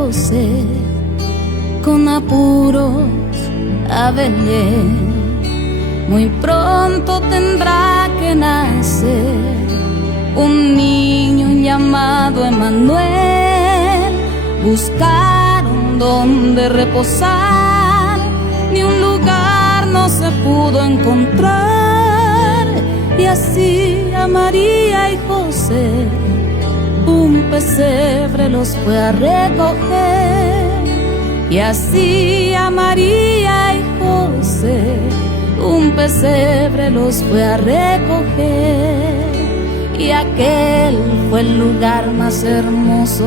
José con apuros a Belén. Muy pronto tendrá que nacer un niño llamado Emmanuel. Buscaron donde reposar, ni un lugar no se pudo encontrar. Y así a María y José un pesebre los fue a recoger. Y así a María y José un pesebre los fue a recoger. Y aquel fue el lugar más hermoso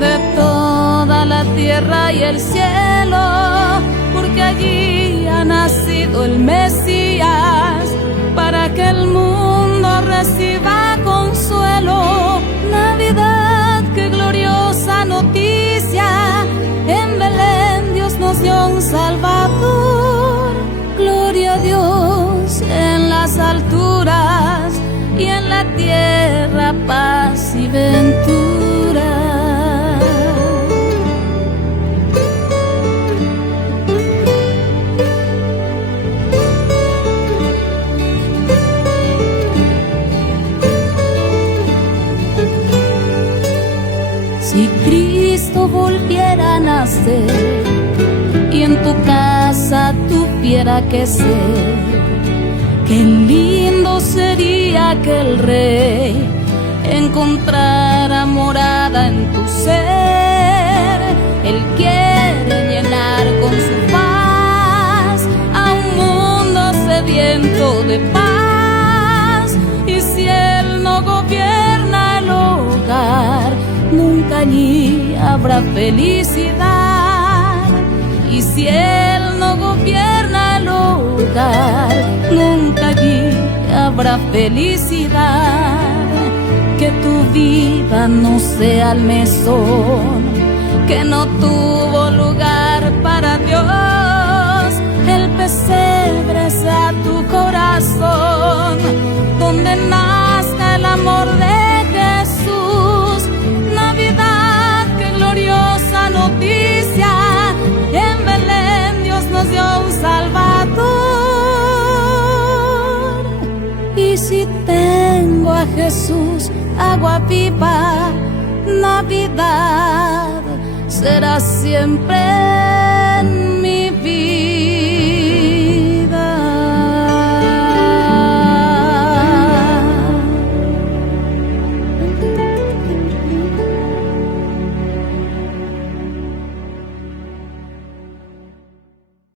de toda la tierra y el cielo, porque allí ha nacido el Mesías, para que el mundo reciba consuelo. Navidad, qué gloriosa noticia, en Belén Dios nos dio un Salvador. Gloria a Dios en las alturas, y en la tierra paz y ventura. Si Cristo volviera a nacer y en tu casa tuviera que ser, qué lindo sería que el Rey encontrara morada en tu ser. Él quiere llenar con su paz a un mundo sediento de paz. Y si Él no gobierna el hogar, nunca allí habrá felicidad. Y si Él no gobierna el hogar, nunca allí habrá felicidad. Que tu vida no sea el mesón que no tuvo lugar para Dios. El pesebre sea tu corazón, donde nazca el amor de Jesús. Navidad, qué gloriosa noticia, en Belén Dios nos dio un Salvador. Y si tengo a Jesús, agua viva, Navidad será siempre.